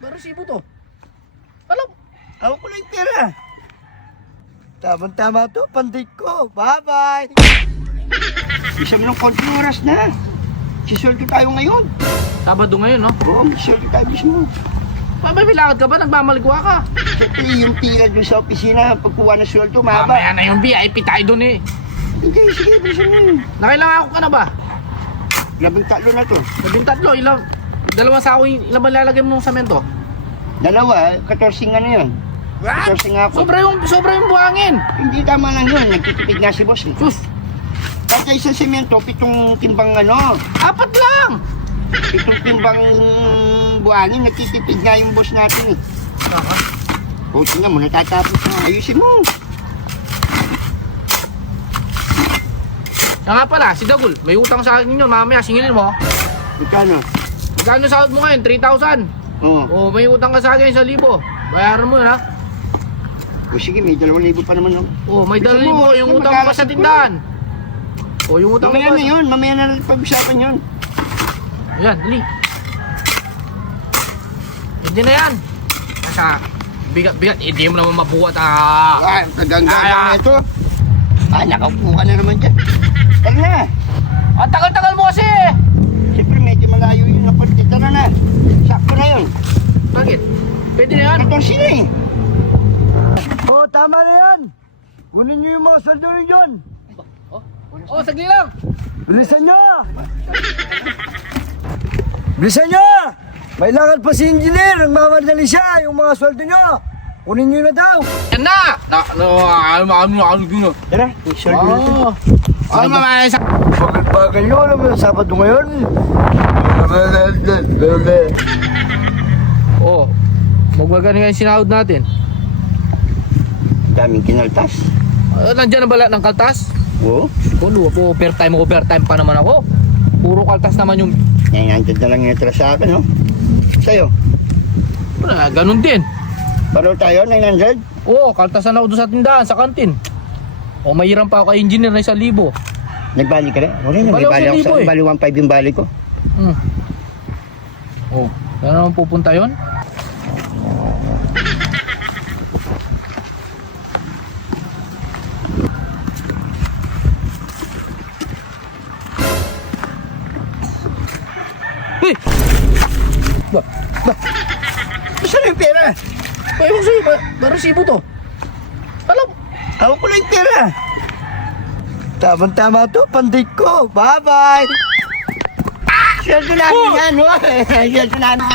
resibo to. Alam, Ako ko lang yung pera. Tamang-tama to, pandik ko. Bye-bye. Isa mo ng konting oras na. Sisweldo tayo ngayon. Sabado ngayon, no? Oo, sisweldo tayo mismo. May lakad ka ba? Nagmamaligwa ka. Siyempre, yung tira doon sa opisina, pagkuha ng sweldo, mahaba. Mamaya na yung VIP tayo dun eh. Hindi, sige, bilisan mo yun. Nakailangan ako ka na ba? 13 na to. 13, ilang... Dalawang sako, ilang ba lalagyan mo sa semento? Dalawa, 14 nga na yun. 14 nga ako. Sobra yung buhangin. Hindi tama lang yun, nagtitipid nga si boss. Eh. Sus, Pagka isang semento, 7 timbang ano, 4 lang. 7 timbang buhangin, nagtitipid nga yung boss natin. Eh. O, tingnan mo, natatapos na. Ayusin mo. Siya nga pala, si Dagul, may utang sa akin yun. Mamaya, singilin mo. Magkano? Magkano sahod mo ngayon? 3,000. Oo. O, may utang ka sa akin 1,000. Bayaran mo yun, ha? O sige, may 2,000 pa naman ako. O, may Bisa 2,000. mo, Yung utang mo pa sa tindahan. O, yung utang mo Mamaya pa. na yun, mamaya na pag-usapan yun. Ayan, dali. Hindi na yan. Nasa bigat, hindi mo naman mabuhat, ha? Ah, naganggagang na ito. Ah, nakaupo ka na naman dyan. Tara na. Ang tagal-tagal mo kasi. Siyempre, medyo malayo yun na pagkita. Tara na. Sakto na yun. Bakit? Pwede na yan. 14 na eh. Oo, tama na yan. Kunin niyo yung mga sweldo niyo dyan. O, sagli lang. Bilisan niyo! Bilisan niyo! May lakad pa si engineer. Nagmamadali siya. Yung mga sweldo niyo. Kunin niyo na daw. Yan na. Ano yun? Tara, sweldo na ito. Ano naman sa... Bagal-bagal niyo. Alam mo, Sabado ngayon. Oo. Magwagano yung sinahod natin. Daming kinaltas. Nandiyan na bala ng kaltas? Oo. Kulo ako, overtime pa naman ako. Puro kaltas naman yung... 900 na lang yung natira sa akin, no? Sa'yo. Ganun din. Paro tayo, 900? Oo, kaltasan ako doon sa tindahan, sa kantin. O mahiram pa ako kay engineer na 1,000. Nagbali ka rin? Wala na, may Bali bali ako 1,000 sa eh. bali 1,500 yung bali ko. Oh, saan naman pupunta yun? Hey! Saan yung pera? Ewan sa'yo, resibo to. Alam, Ako ko lang yung pera. Tamang-tama to, pandik ko. Bye-bye. Sweldo namin yan, no? Sweldo namin.